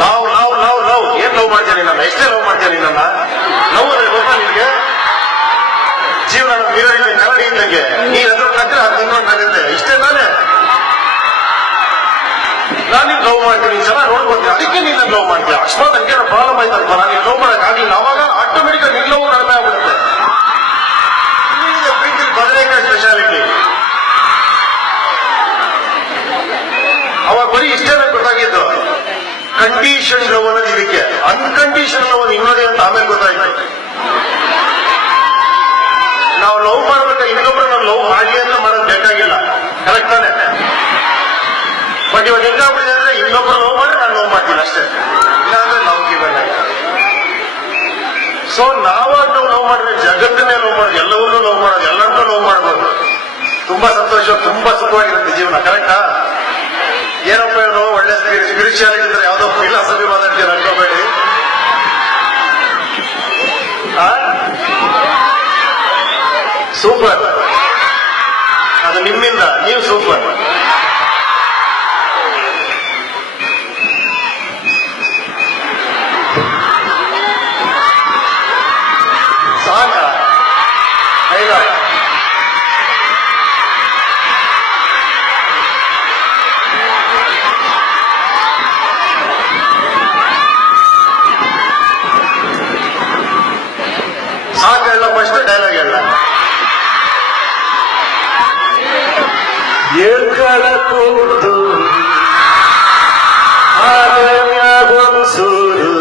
love ಏನ್ love ಮಾಡ್ತೀನಿ ನನ್ನ ಎಷ್ಟೇ ಲವ್ ಮಾಡ್ತೀನಿ ನನ್ನ ಲವ್ ಅಂದ್ರೆ ಗೊತ್ತಾ ನಿನ್ಗೆ ಜೀವನ ಮೀರಿದ ಕರಡಿ ಇದ್ದಂಗೆ ನೀನ್ ಅದ್ರ ನಗ್ರೆ ಅದು ನಗುತ್ತೆ ಇಷ್ಟೇ ನಾನೇ ನಾನು ಲವ್ ಮಾಡ್ತೀನಿ ಚೆನ್ನಾಗಿ ನೋಡ್ಕೊತೀನಿ ಅದಕ್ಕೆ ನೀನ್ ಲವ್ ಮಾಡ್ತೀಯ ಅಕಸ್ಮಾತ್ ಹಂಗೆ ಪ್ರಾಬ್ಲಮ್ ಆಯ್ತಪ್ಪ ನಾನು ಲವ್ ಮಾಡಕ್ ಆಗ್ಲಿಲ್ಲ ಅವಾಗ ಆಟೋಮೆಟಿಕ್ ನಿನ್ ಲವ್ ಕಡಿಮೆ ಆಗ್ಬಿಡುತ್ತೆ ಪ್ರೀತಿ ಬದಲಾಯಿಕ ಸ್ಪೆಷಾಲಿಟಿ ಅವಾಗ ಬರೀ ಇಷ್ಟೇ ಗೊತ್ತಾಗಿದ್ದು ಕಂಡೀಷನ್ ಲವ್ ಅನ್ನೋದು ಇದಕ್ಕೆ ಅನ್ಕಂಡೀಷನ್ ಲವ್ ಇನ್ನೋದೇ ಅಂತ ಆಮೇಲೆ ಗೊತ್ತಾಯ್ತು ನಾವು ಲವ್ ಮಾಡ್ಬೇಕು ಇನ್ನೊಬ್ರು ನಾವು ಲವ್ ಮಾಡಿ ಅಂತ ಮಾಡೋದು ಬೇಕಾಗಿಲ್ಲ ಕರೆಕ್ಟ್ ತಾನೆ ಬಟ್ ಇವಾಗ ಹೆಂಗಾಗ್ಬಿಟ್ಟಿದೆ ಅಂದ್ರೆ ಇನ್ನೊಬ್ರು ಲವ್ ಮಾಡಿ ನಾನು ಲವ್ ಮಾಡ್ತೀನಿ ಅಷ್ಟೇ ಇಲ್ಲಾಂದ್ರೆ ಲವ್ ಗಿವನ್ ಸೊ ನಾವಾಗ ನಾವು ಲವ್ ಮಾಡಿದ್ರೆ ಜಗತ್ತನ್ನೇ ಲವ್ ಮಾಡೋದು ಎಲ್ಲವನ್ನೂ ಲವ್ ಮಾಡೋದು ಎಲ್ಲರನ್ನೂ ಲವ್ ಮಾಡ್ಬೋದು ತುಂಬಾ ಸಂತೋಷ ತುಂಬಾ ಸುಖವಾಗಿರುತ್ತೆ ಜೀವನ ಕರೆಕ್ಟಾ ಏನಪ್ಪ ಏನು ಒಳ್ಳೆ ಸ್ಪಿರಿಚುಯಾಲಿಟಿ ಇದ್ರೆ ಯಾವ್ದೋ ಫಿಲಾಸಫಿ ಮಾತಾಡ್ತೀರ ಅನ್ಕೋಬೇಡಿ ಸೂಪರ್ ಅದು ನಿಮ್ಮಿಂದ ನೀವು ಸೂಪರ್ ಸಾಕ ಹೇಗ ಸಾಕ ಎಲ್ಲ ಫಸ್ಟ್ ಡೈಲಾಗ್ ಎಲ್ಲ ಏಳ್ಗಳ ಕೂತು ಆನೆಯಾಗೊಂಸೂರು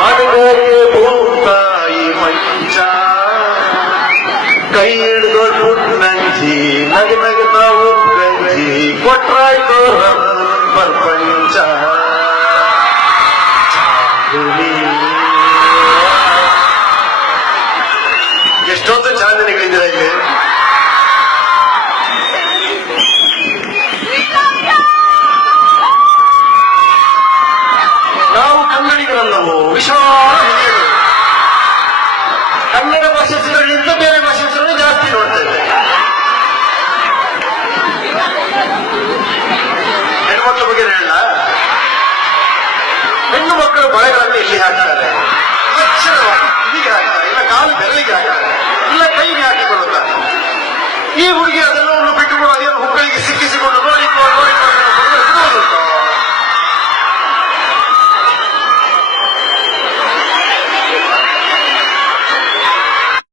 ಮನಗಕ್ಕೆ ಭೂತಾಯಿ ಮಂಚ ಕೈ ಹಿಡ್ದು ನಂಜಿ ನಗನಗನ ಉಕ್ಕಂಜಿ ಕೊಟ್ರಾಯ್ತು ಪ್ರಪಂಚ ಎಷ್ಟೊಂದು ಚಾಂದನಿಗಳಿದ್ದೀರ ಇಲ್ಲಿ ನಾವು ಕನ್ನಡಿಗರಲ್ಲವು ವಿಶಾಲ ಹೃದಯಗಳು ಕನ್ನಡ ಭಾಷೆ ಚಿತ್ರಗಳಿಂದ ಬೇರೆ ಭಾಷೆ ಚಿತ್ರಗಳು ಜಾಸ್ತಿ ನೋಡ್ತಾ ಇದ್ದೇವೆ ಹೆಣ್ಮಕ್ಳ ಬಗ್ಗೆ ಹೇಳ ಹೆಣ್ಣು ಮಕ್ಕಳ ಬಳೆಗಳನ್ನು ಇಲ್ಲಿ ಹಾಕ್ತಾರೆ ಅಕ್ಷರವಾಗಿ ಇಲ್ಲಿಗೆ ಹಾಕ್ತಾರೆ ಇಲ್ಲ ಕಾಲು ಬೆರಳಿಗೆ ಹಾಕ್ತಾರೆ